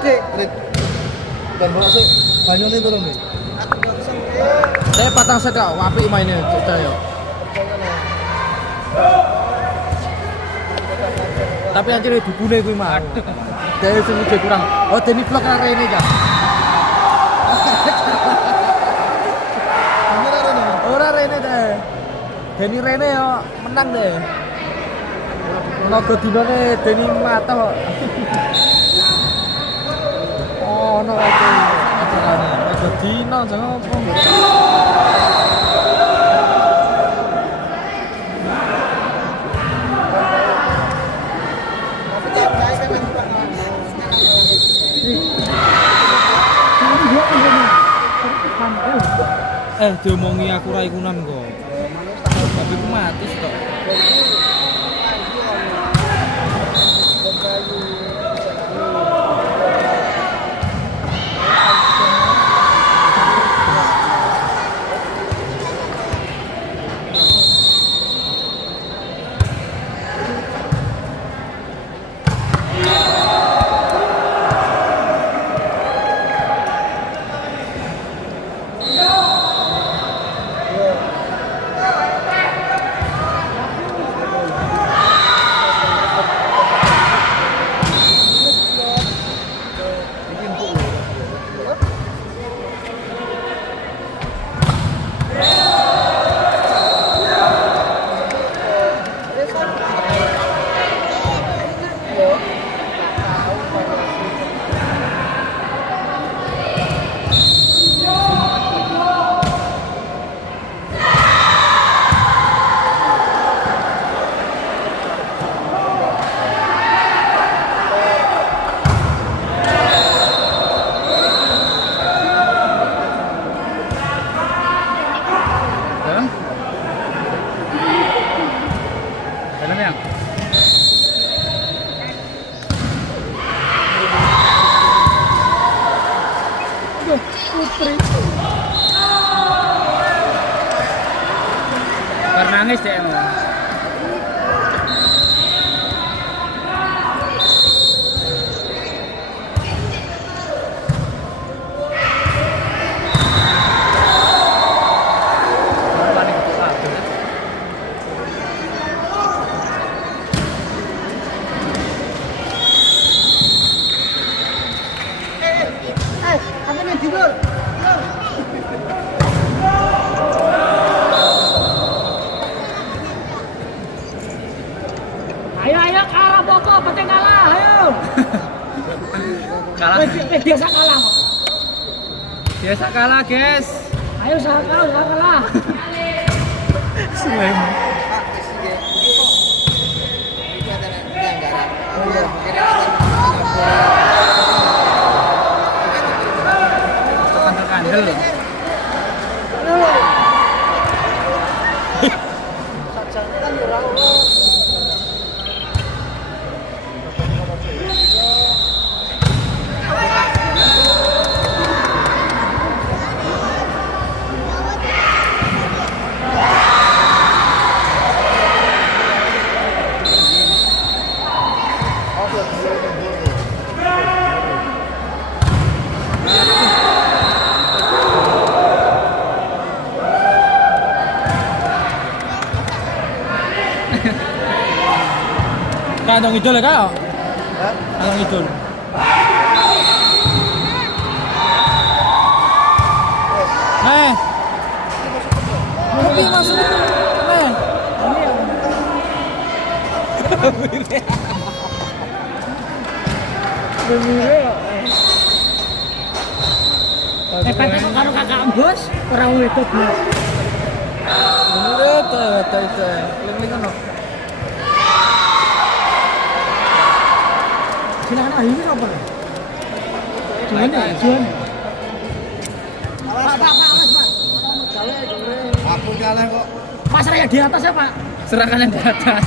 Oke. Dan bawa sih banyune tolong nih. Saya patang seka, apik mainnya kita yo. Tapi anjir dukune kuwi mah. Dhewe sing kurang. Oh, deni vlog nang rene ya. Ora rene deh. Deni rene yo menang deh. Nogo dinane Deni mata kok. Oh, ono aku. Nogo dino sapa? Diomongi aku ra ikunan kok. Tapi aku mati sih kok. Nangis deh emang. Apa nih tidur? Ayo kalah pokok, penting kalah, ayo. Kalah. Biasa kalah. Biasa kalah, guys. Ayo usaha kalah. Sulaiman. Kandel. Kandang idul ya kak? Kandang idul. Oke masuk. Kata karo kakak bos, orang itu bos. Bener itu. Ling-ling ono. Silakan ayo ini apa? Juan. Pak, alas Pak. Aku kalah kok. Mas Raya di atas ya Pak. Serahkan yang di atas.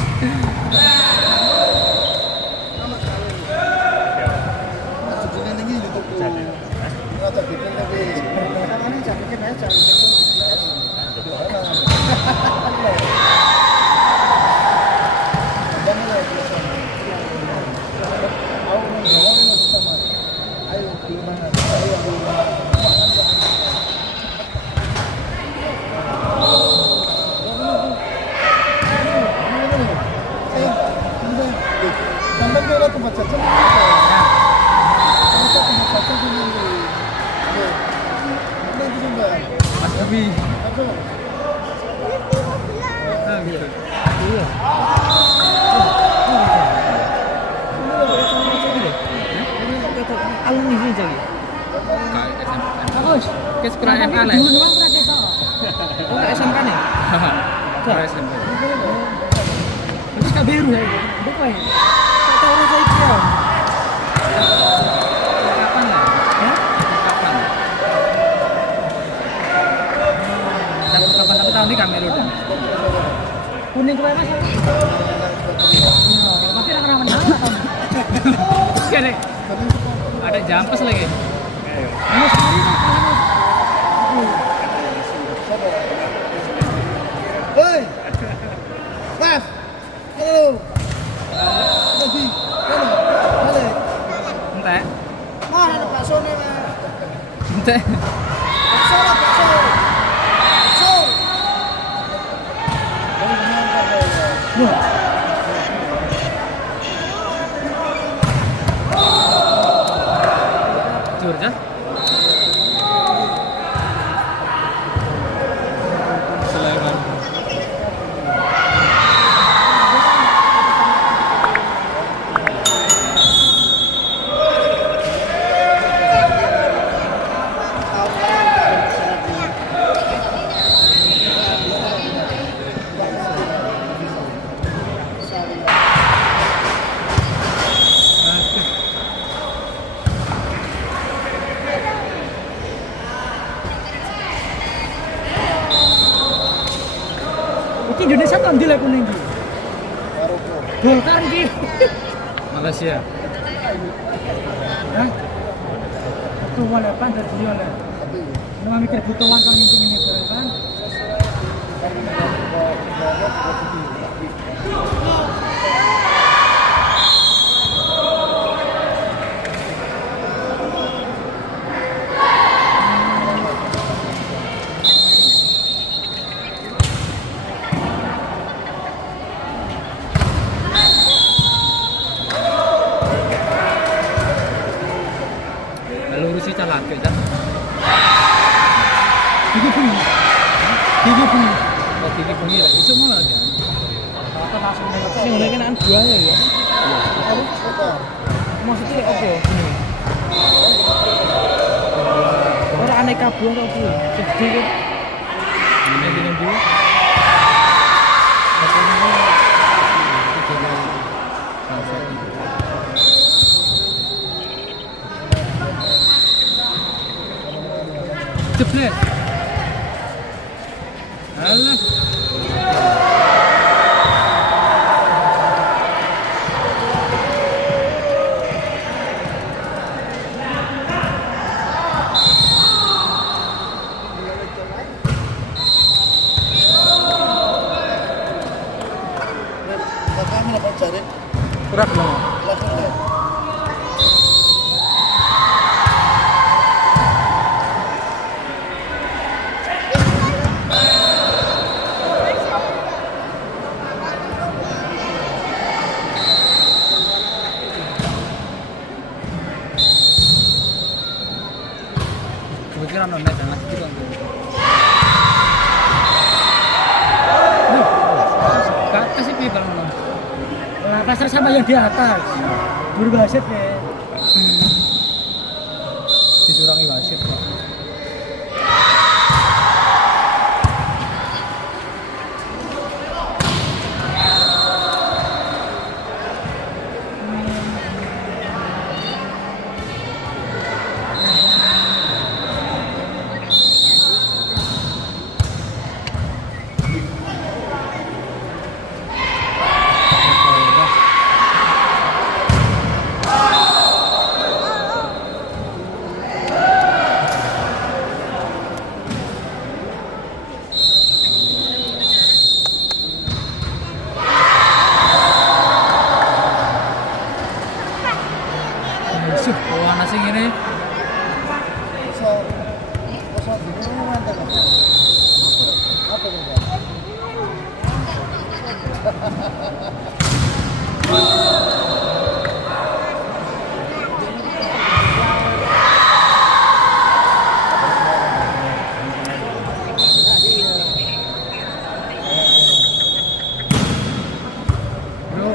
kalung ini jadi. Bagus. Ke sekolah SMA lah. Dulu doang pernah ketok. Oh, ke SMK nih? Ke SMK. Terus kaberu ya. Bukan. Tak tahu rasa itu ya. Kapan lah? Ya? Kapan? Kapan tapi tahun ini Kamero dah. Kuning kue mas. Tapi nak pernah menang atau? Kene. Ada jampes lagi. Ini sendiri tak pernah. Hei! Mas! Halo! Lagi! Halo! Balik! Entek. Mas, ada bakso nih, Mas! Entek. Bakso lah, bakso! Bakso! Jujur dah. Sleman. Iki Indonesia kan di kuning iki. Golkar iki. Malaysia. Hah? Tuh wala pan dari dia lah. Mau mikir butuhan kan ini kan. Lurus sih calak ke dah. Gigi bunyi. Gigi bunyi. Oh, gigi bunyi lah. Isu malah dia. Apa langsung nengok. Ini udah kenaan buahnya ya. Maksudnya apa? Ini. Orang aneka buah atau apa? Sedih. Ini dengan dulu. Cepet. Alah. Kami dapat cari Kurang dong. langsung deh. Kebetulan nonton sangat gitu. Kata sih pi kalau nonton. Nah, pasar sama yang di atas. Berbasit ya. Dicurangi wasit. Warna sing ini So, pesawat ini mantap. Apa itu? bro.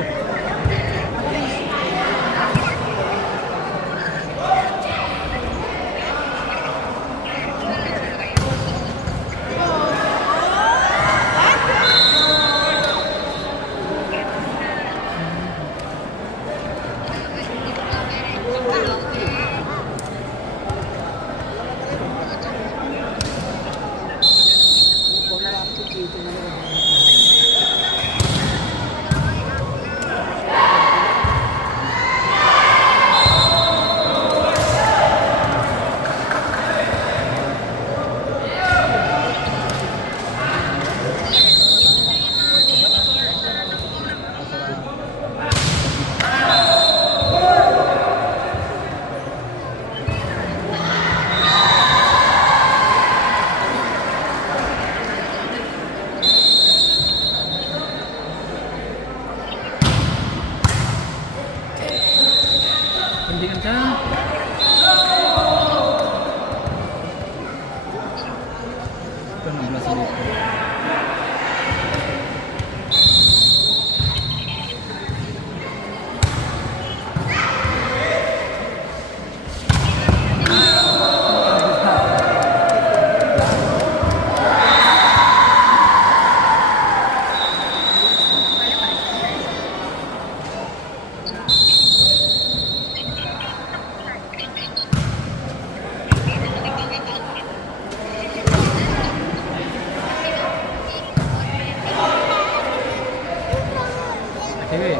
Dewe.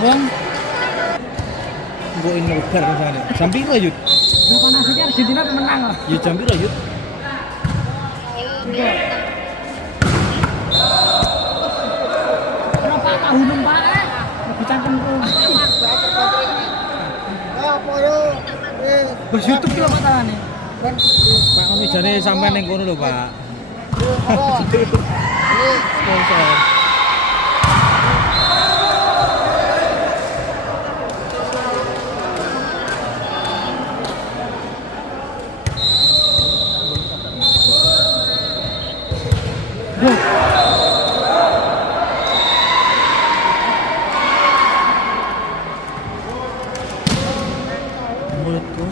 Wong nggo ini lebar rasane. Jam piro, Yud? Berapa nasibnya Argentina menang lah. Ya jam piro, Yud? Berapa tahun Pak? Bisa tentu. Bos YouTube ki lho Pak tane. Pak ngono jane sampean ning kono lho, Pak. Sponsor. Mulutku.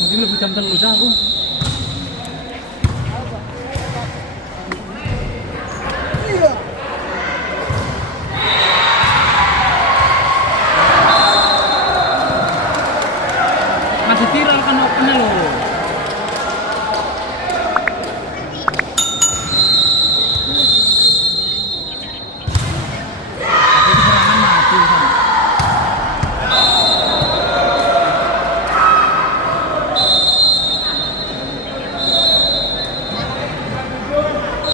Mungkin lebih jam terus aku. Masih viral kan opennya loh.